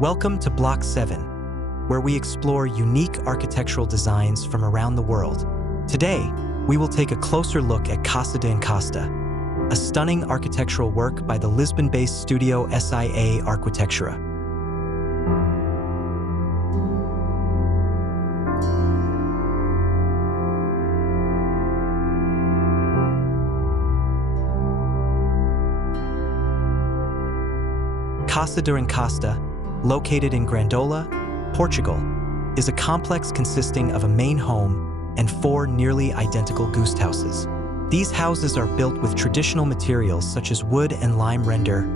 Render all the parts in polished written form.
Welcome to Block 7, where we explore unique architectural designs from around the world. Today, we will take a closer look at Casa da Encosta, a stunning architectural work by the Lisbon-based studio SIA Arquitectura. Casa da Encosta, located in Grândola, Portugal, is a complex consisting of a main home and 4 nearly identical guesthouses. These houses are built with traditional materials such as wood and lime render,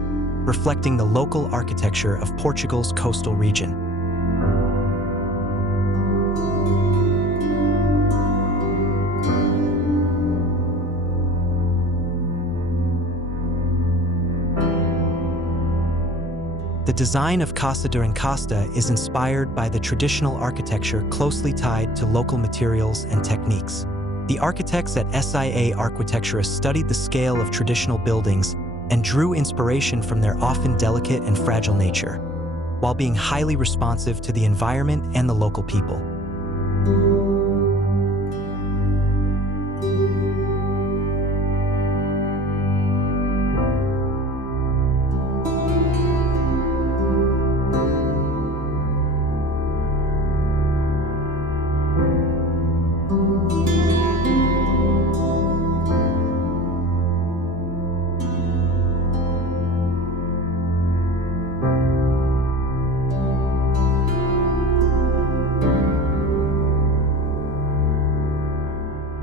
reflecting the local architecture of Portugal's coastal region. The design of Casa da Encosta is inspired by the traditional architecture closely tied to local materials and techniques. The architects at SIA Arquitectura studied the scale of traditional buildings and drew inspiration from their often delicate and fragile nature, while being highly responsive to the environment and the local people.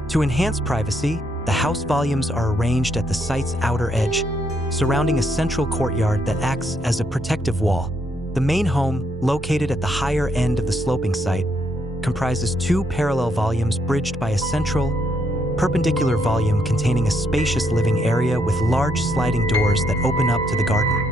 To enhance privacy, the house volumes are arranged at the site's outer edge, surrounding a central courtyard that acts as a protective wall. The main home, located at the higher end of the sloping site, comprises 2 parallel volumes bridged by a central, perpendicular volume containing a spacious living area with large sliding doors that open up to the garden.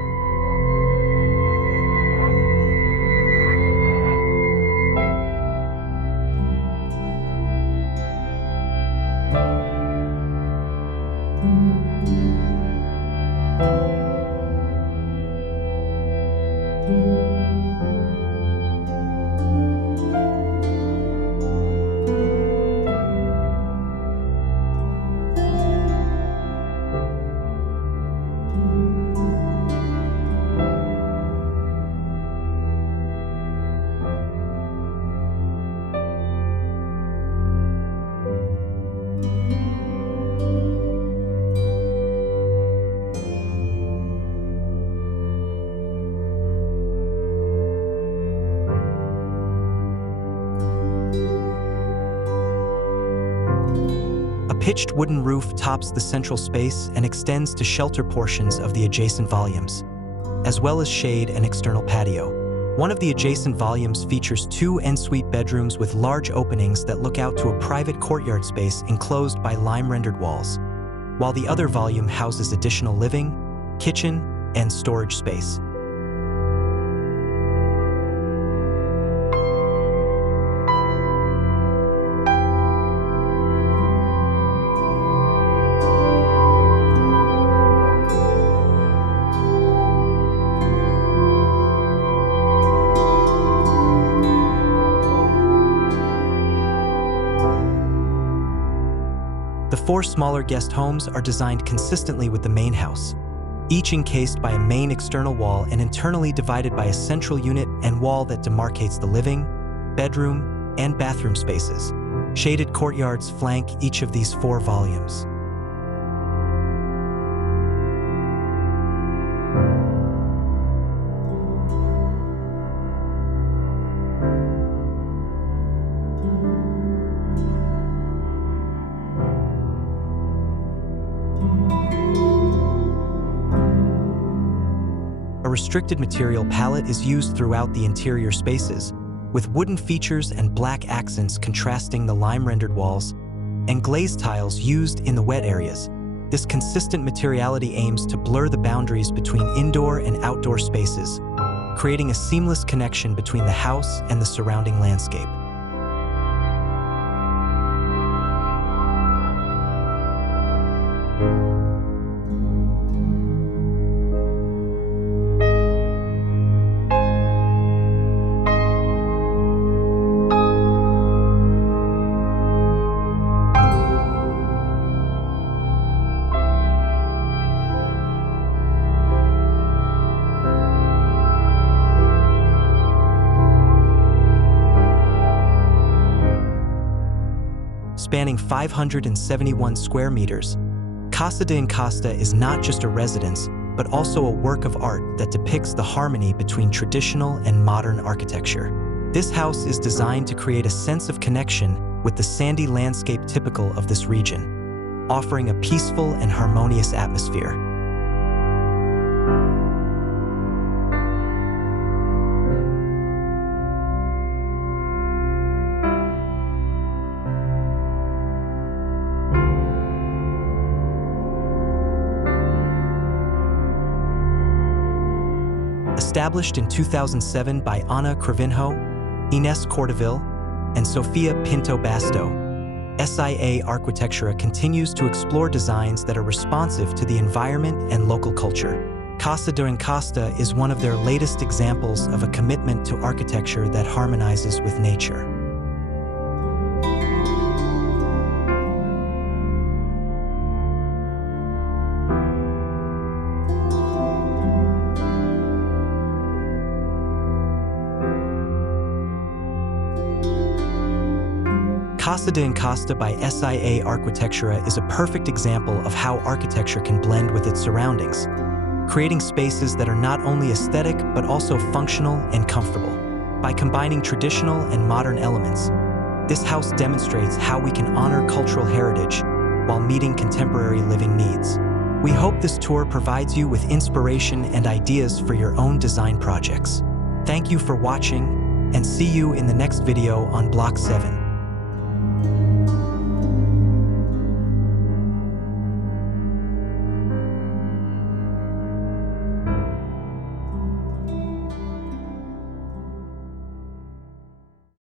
A pitched wooden roof tops the central space and extends to shelter portions of the adjacent volumes, as well as shade and external patio. One of the adjacent volumes features 2 ensuite bedrooms with large openings that look out to a private courtyard space enclosed by lime-rendered walls, while the other volume houses additional living, kitchen, and storage space. The 4 smaller guest homes are designed consistently with the main house, each encased by a main external wall and internally divided by a central unit and wall that demarcates the living, bedroom, and bathroom spaces. Shaded courtyards flank each of these 4 volumes. A restricted material palette is used throughout the interior spaces, with wooden features and black accents contrasting the lime-rendered walls, and glazed tiles used in the wet areas. This consistent materiality aims to blur the boundaries between indoor and outdoor spaces, creating a seamless connection between the house and the surrounding landscape. Spanning 571 square meters, Casa da Encosta is not just a residence, but also a work of art that depicts the harmony between traditional and modern architecture. This house is designed to create a sense of connection with the sandy landscape typical of this region, offering a peaceful and harmonious atmosphere. Established in 2007 by Ana Cravinho, Inés Cordovil, and Sofia Pinto Basto, SIA Arquitectura continues to explore designs that are responsive to the environment and local culture. Casa da Encosta is one of their latest examples of a commitment to architecture that harmonizes with nature. Casa da Encosta by SIA Arquitectura is a perfect example of how architecture can blend with its surroundings, creating spaces that are not only aesthetic but also functional and comfortable. By combining traditional and modern elements, this house demonstrates how we can honor cultural heritage while meeting contemporary living needs. We hope this tour provides you with inspiration and ideas for your own design projects. Thank you for watching, and see you in the next video on Block 7.